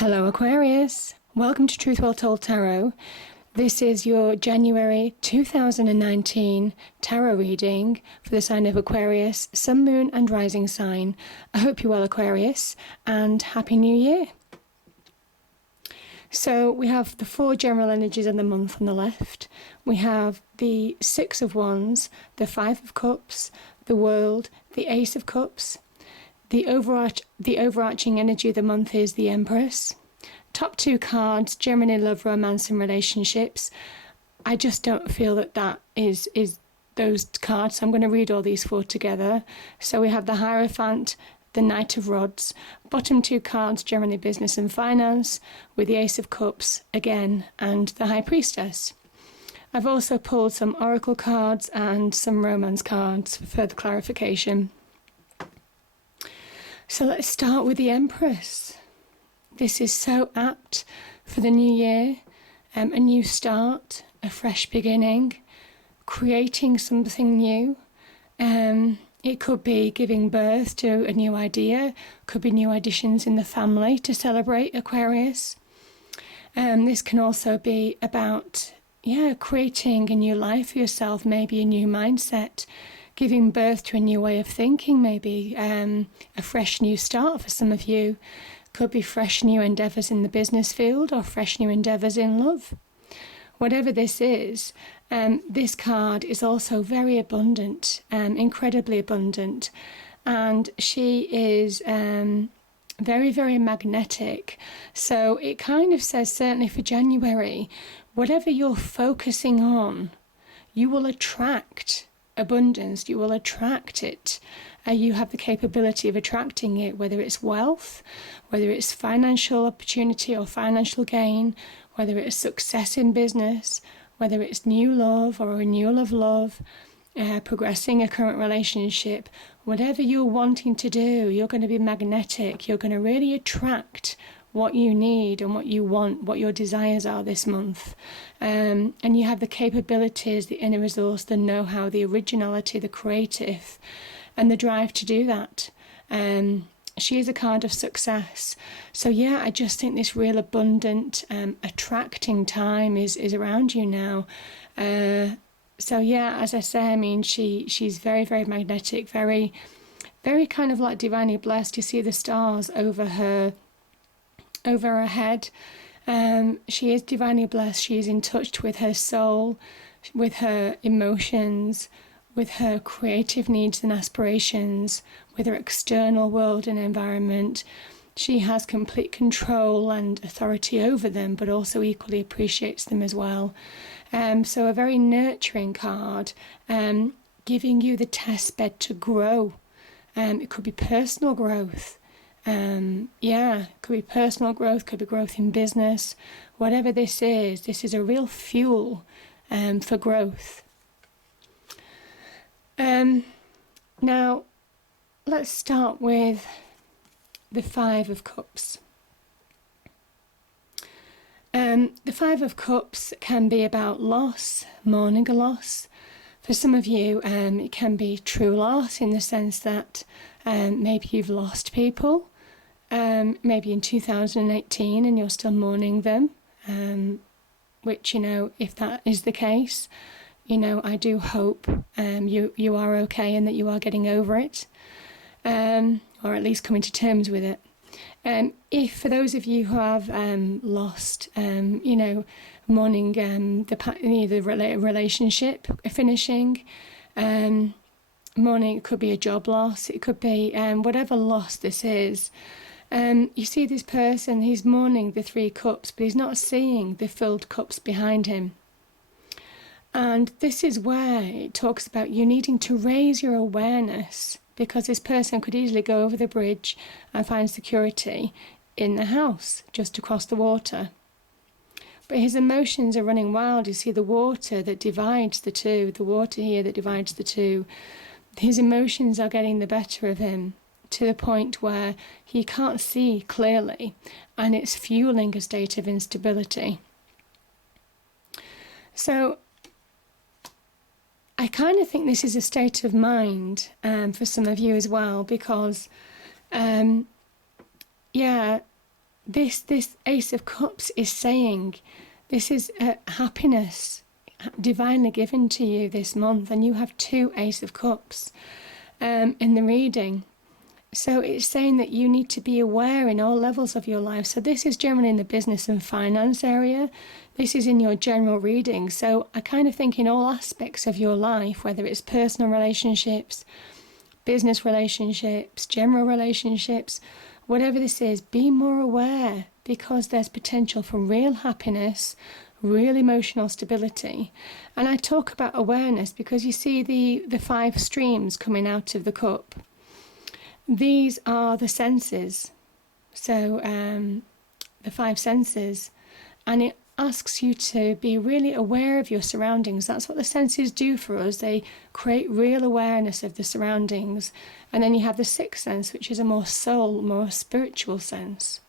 Hello Aquarius, welcome to Truth Well Told Tarot. This is your January 2019 tarot reading for the sign of Aquarius, Sun, Moon and Rising sign. I hope you're well, Aquarius, and Happy New Year. So we have the four general energies of the month on the left. We have the Six of Wands, the Five of Cups, the World, the Ace of Cups. The overarching energy of the month is the Empress. Top two cards, generally love, romance and relationships. I just don't feel that is those cards, so I'm going to read all these four together. So we have the Hierophant, the Knight of Rods. Bottom two cards, generally business and finance, with the Ace of Cups again and the High Priestess. I've also pulled some oracle cards and some romance cards for further clarification. So let's start with the Empress. This is so apt for the new year, a new start, a fresh beginning, creating something new. It could be giving birth to a new idea, could be new additions in the family to celebrate Aquarius. This can also be about, creating a new life for yourself, maybe a new mindset, giving birth to a new way of thinking, maybe a fresh new start for some of you. Could be fresh new endeavours in the business field or fresh new endeavours in love. Whatever this is, this card is also very abundant, incredibly abundant. And she is very, very magnetic. So it kind of says, certainly for January, whatever you're focusing on, you will attract abundance, you will attract it. You have the capability of attracting it, whether it's wealth, whether it's financial opportunity or financial gain, whether it's success in business, whether it's new love or a renewal of love, progressing a current relationship. Whatever you're wanting to do, you're going to be magnetic. You're going to really attract what you need and what you want, what your desires are this month. And you have the capabilities, the inner resource, the know-how, the originality, the creative, and the drive to do that. She is a card of success. So I just think this real abundant, attracting time is around you now. As I say, I mean, she's very, very magnetic, very, very kind of like divinely blessed. You see the stars over her head. She is divinely blessed. She is in touch with her soul, with her emotions, with her creative needs and aspirations, with her external world and environment. She has complete control and authority over them, but also equally appreciates them as well. So a very nurturing card, giving you the test bed to grow. It could be personal growth. It could be personal growth, could be growth in business. Whatever this is a real fuel for growth. Now, let's start with the Five of Cups. The Five of Cups can be about loss, mourning a loss. For some of you, it can be true loss in the sense that maybe you've lost people, maybe in 2018 and you're still mourning them, which, if that is the case, I do hope you are okay and that you are getting over it, or at least coming to terms with it. If for those of you who have lost, mourning the relationship finishing, mourning, it could be a job loss, it could be whatever loss this is. You see this person, he's mourning the Three Cups, but he's not seeing the filled cups behind him. And this is where it talks about you needing to raise your awareness, because this person could easily go over the bridge and find security in the house just across the water. But his emotions are running wild. You see the water that divides the two, the water here that divides the two. His emotions are getting the better of him to the point where he can't see clearly, and it's fueling a state of instability. So I kind of think this is a state of mind for some of you as well, because this Ace of Cups is saying this is happiness divinely given to you this month, and you have 2 Ace of Cups in the reading. So it's saying that you need to be aware in all levels of your life. So this is generally in the business and finance area. This is in your general reading. So I kind of think in all aspects of your life, whether it's personal relationships, business relationships, general relationships, whatever this is, be more aware, because there's potential for real happiness, real emotional stability. And I talk about awareness because you see the 5 streams coming out of the cup. These are the senses, so the 5 senses, and it asks you to be really aware of your surroundings. That's what the senses do for us. They create real awareness of the surroundings. And then you have the 6th sense, which is a more soul, more spiritual sense.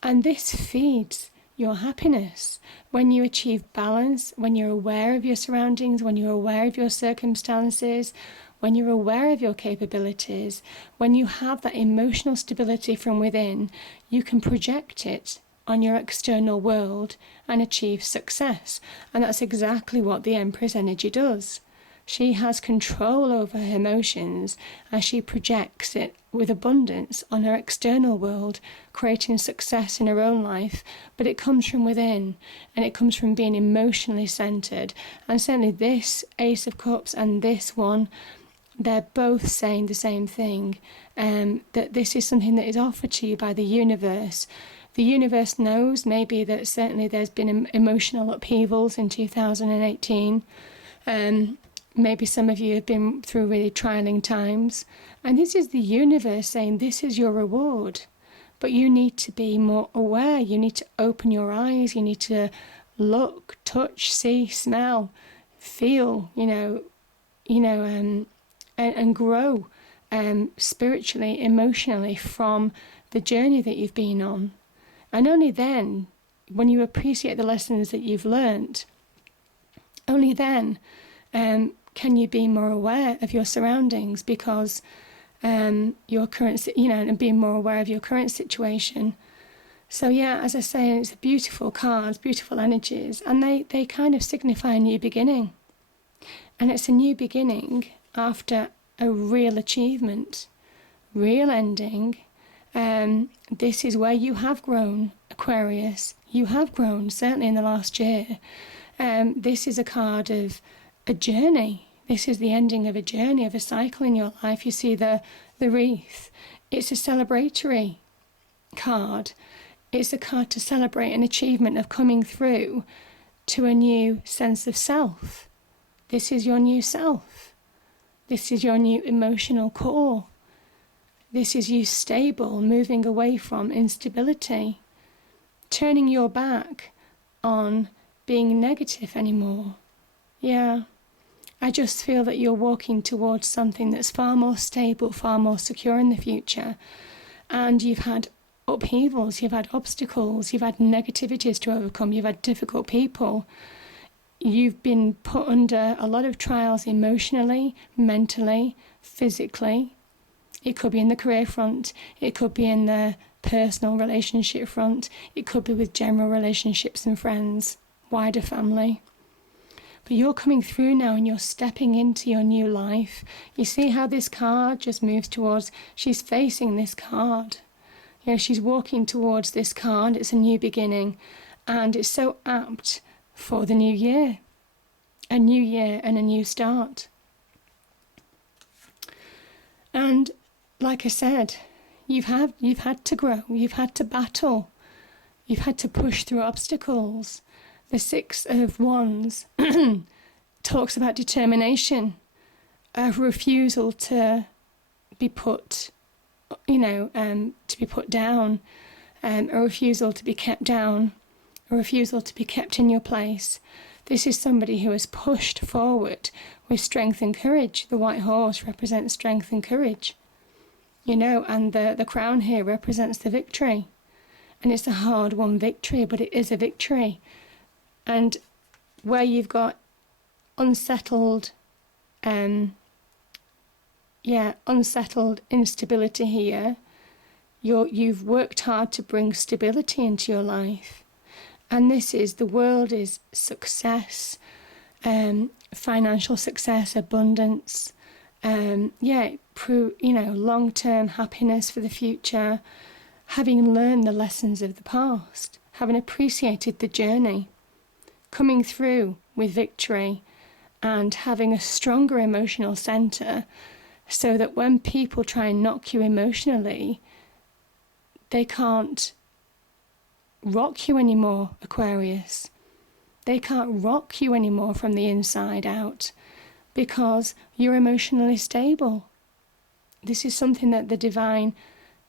And this feeds your happiness. When you achieve balance, when you're aware of your surroundings, when you're aware of your circumstances, when you're aware of your capabilities, when you have that emotional stability from within, you can project it on your external world and achieve success. And that's exactly what the Empress energy does. She has control over her emotions and she projects it with abundance on her external world, creating success in her own life. But it comes from within, and it comes from being emotionally centered. And certainly this Ace of Cups and this one, they're both saying the same thing, that this is something that is offered to you by the universe. The universe knows maybe that certainly there's been emotional upheavals in 2018. Maybe some of you have been through really trying times. And this is the universe saying this is your reward. But you need to be more aware. You need to open your eyes. You need to look, touch, see, smell, feel, and grow spiritually, emotionally from the journey that you've been on. And only then, when you appreciate the lessons that you've learnt, only then can you be more aware of your surroundings, because your current, and being more aware of your current situation. So yeah, as I say, it's a beautiful cards, beautiful energies, and they kind of signify a new beginning. And it's a new beginning after a real achievement, real ending. This is where you have grown, Aquarius. You have grown, certainly in the last year. This is a card of a journey. This is the ending of a journey, of a cycle in your life. You see the wreath. It's a celebratory card. It's a card to celebrate an achievement of coming through to a new sense of self. This is your new self. This is your new emotional core. This is you stable, moving away from instability, turning your back on being negative anymore. Yeah, I just feel that you're walking towards something that's far more stable, far more secure in the future. And you've had upheavals, you've had obstacles, you've had negativities to overcome, you've had difficult people. You've been put under a lot of trials emotionally, mentally, physically. It could be in the career front, it could be in the personal relationship front, it could be with general relationships and friends, wider family. But you're coming through now and you're stepping into your new life. You see how this card just moves towards, she's facing this card. She's walking towards this card. It's a new beginning, and it's so apt for the new year. A new year and a new start. And like I said, you've had to grow, you've had to battle, you've had to push through obstacles. The 6 of Wands talks about determination, a refusal to be put, to be put down, a refusal to be kept down, a refusal to be kept in your place. This is somebody who has pushed forward with strength and courage. The white horse represents strength and courage, and the crown here represents the victory. And it's a hard-won victory, but it is a victory. And where you've got unsettled instability here, You've worked hard to bring stability into your life. And this is, the world is success, financial success, abundance, long-term happiness for the future, having learned the lessons of the past, having appreciated the journey, coming through with victory, and having a stronger emotional centre, so that when people try and knock you emotionally, they can't rock you anymore, Aquarius. They can't rock you anymore from the inside out, because you're emotionally stable. This is something that the divine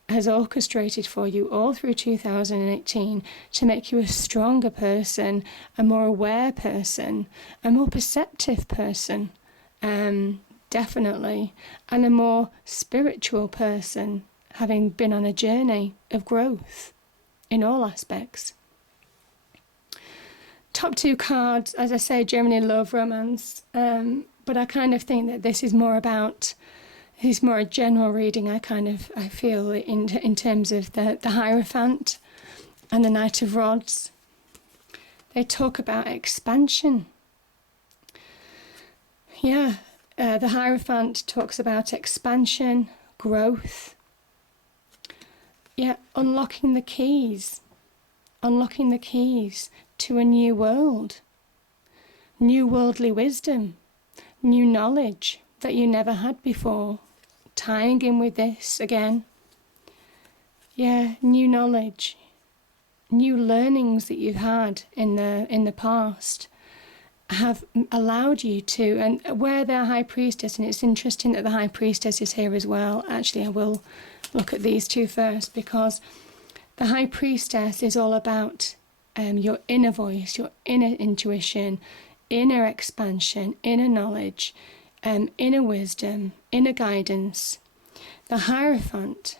has orchestrated for you all through 2018 to make you a stronger person, a more aware person, a more perceptive person, definitely, and a more spiritual person, having been on a journey of growth in all aspects. Top 2 cards, as I say, Germany, love, romance, but I kind of think that this is more about, it's more a general reading, I feel, in terms of the Hierophant and the Knight of Rods. They talk about expansion. The Hierophant talks about expansion, growth. Unlocking the keys to a new world, new worldly wisdom, new knowledge that you never had before. Tying in with this again. New knowledge, new learnings that you've had in the past have allowed you to, and where the High Priestess, and it's interesting that the High Priestess is here as well. Actually, I will look at these two first, because the High Priestess is all about your inner voice, your inner intuition, inner expansion, inner knowledge, inner wisdom, inner guidance. The Hierophant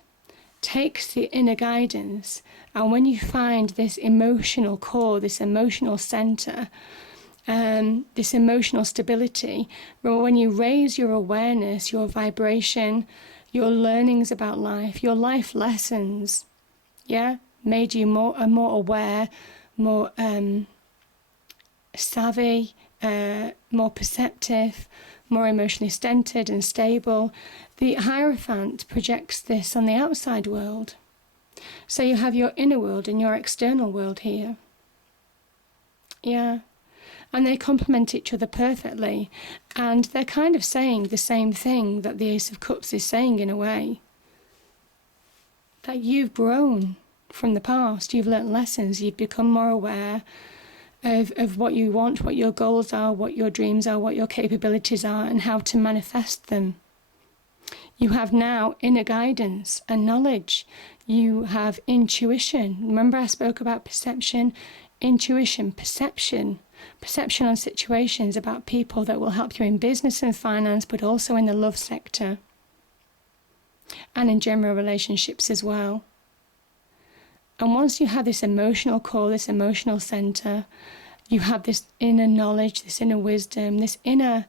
takes the inner guidance, and when you find this emotional core, this emotional center, this emotional stability, when you raise your awareness, your vibration, your learnings about life, your life lessons, made you more aware, more savvy, more perceptive, more emotionally centered and stable. The Hierophant projects this on the outside world. So you have your inner world and your external world here. And they complement each other perfectly. And they're kind of saying the same thing that the Ace of Cups is saying in a way. That you've grown from the past, you've learnt lessons, you've become more aware of what you want, what your goals are, what your dreams are, what your capabilities are, and how to manifest them. You have now inner guidance and knowledge. You have intuition. Remember I spoke about perception, intuition, perception on situations, about people that will help you in business and finance, but also in the love sector and in general relationships as well. And once you have this emotional core, this emotional center, you have this inner knowledge, this inner wisdom, this inner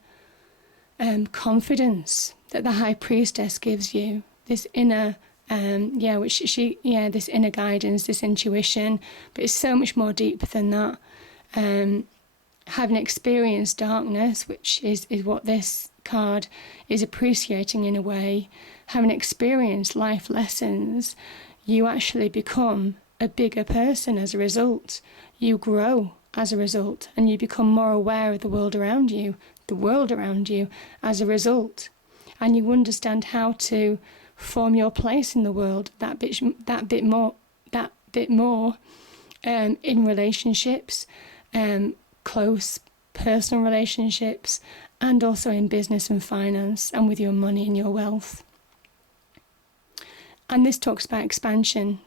confidence that the High Priestess gives you, this inner this inner guidance, this intuition, but it's so much more deep than that. Having experienced darkness, which is what this card is appreciating in a way, having experienced life lessons, you actually become a bigger person as a result. You grow as a result, and you become more aware of the world around you as a result. And you understand how to form your place in the world that bit more in relationships, close personal relationships, and also in business and finance, and with your money and your wealth. And this talks about expansion,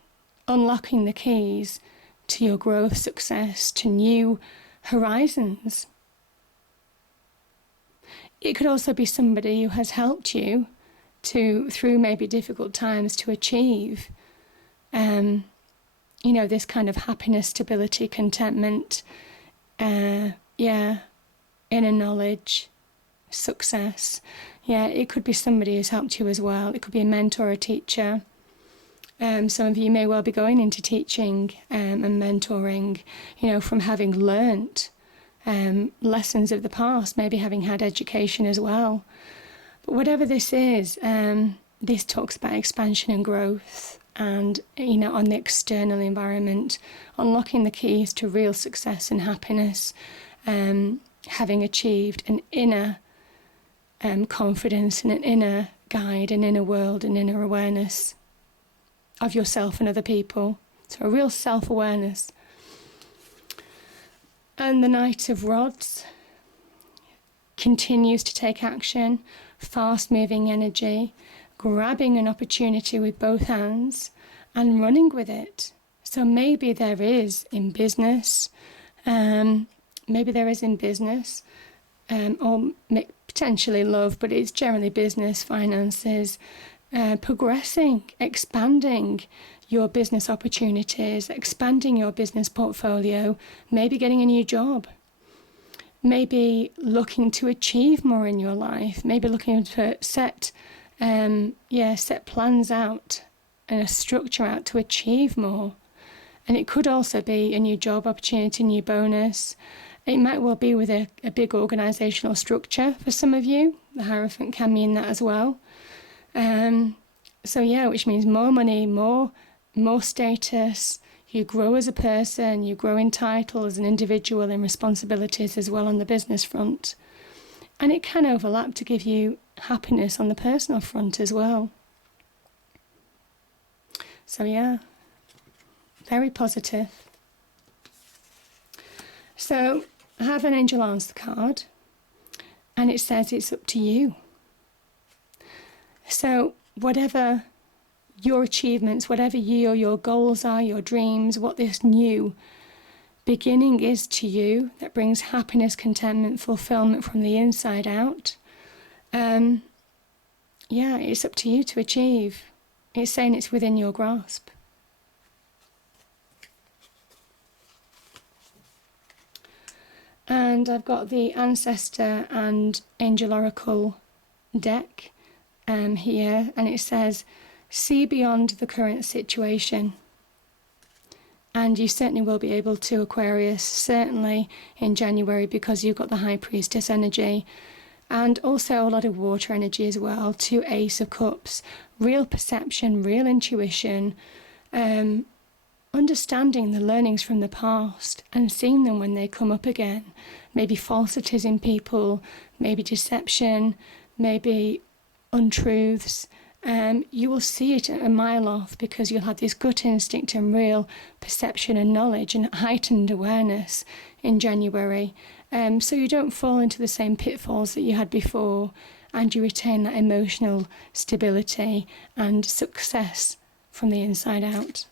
unlocking the keys to your growth, success, to new horizons. It could also be somebody who has helped you through maybe difficult times, to achieve, this kind of happiness, stability, contentment, inner knowledge, success. It could be somebody who's helped you as well. It could be a mentor, a teacher, Some of you may well be going into teaching and mentoring, from having learnt lessons of the past, maybe having had education as well. But whatever this is, this talks about expansion and growth and, on the external environment, unlocking the keys to real success and happiness, having achieved an inner confidence and an inner guide, an inner world, an inner awareness of yourself and other people. So a real self-awareness. And the Knight of Rods continues to take action, fast-moving energy, grabbing an opportunity with both hands and running with it. So maybe there is in business, or potentially love, but it's generally business, finances, progressing, expanding your business opportunities, expanding your business portfolio, maybe getting a new job, maybe looking to achieve more in your life, maybe looking to set plans out and a structure out to achieve more. And it could also be a new job opportunity, new bonus. It might well be with a big organisational structure for some of you. The Hierophant can mean that as well. Which means more money, more status. You grow as a person, you grow in title as an individual, in responsibilities as well on the business front. And it can overlap to give you happiness on the personal front as well. So very positive. So I have an angel answer card, and it says it's up to you. So whatever your achievements, whatever your goals are, your dreams, what this new beginning is to you that brings happiness, contentment, fulfillment from the inside out, it's up to you to achieve. It's saying it's within your grasp. And I've got the Ancestor and Angel Oracle deck here, and it says, see beyond the current situation. And you certainly will be able to, Aquarius, certainly in January, because you've got the High Priestess energy, and also a lot of water energy as well, 2 Ace of Cups, real perception, real intuition, understanding the learnings from the past and seeing them when they come up again. Maybe falsities in people, maybe deception, maybe untruths. You will see it a mile off because you'll have this gut instinct and real perception and knowledge and heightened awareness in January. So you don't fall into the same pitfalls that you had before, and you retain that emotional stability and success from the inside out.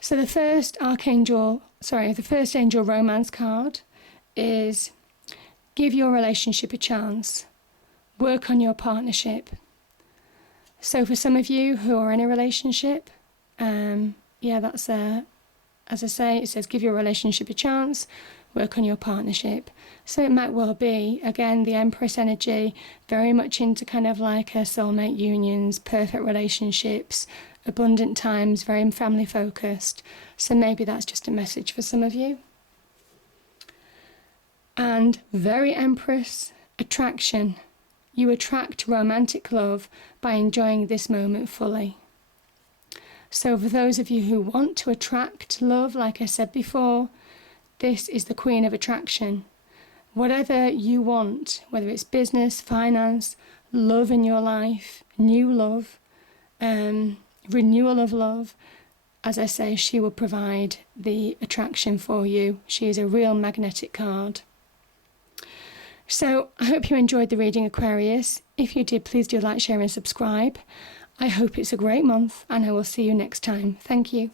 So the first angel romance card is give your relationship a chance. Work on your partnership. So for some of you who are in a relationship, as I say, it says give your relationship a chance, work on your partnership. So it might well be, again, the Empress energy, very much into kind of like soulmate unions, perfect relationships, abundant times, very family focused. So maybe that's just a message for some of you. And very Empress, attraction. You attract romantic love by enjoying this moment fully. So for those of you who want to attract love, like I said before, this is the Queen of Attraction. Whatever you want, whether it's business, finance, love in your life, new love, renewal of love, as I say, she will provide the attraction for you. She is a real magnetic card. So I hope you enjoyed the reading, Aquarius. If you did, please do like, share and subscribe. I hope it's a great month, and I will see you next time. Thank you.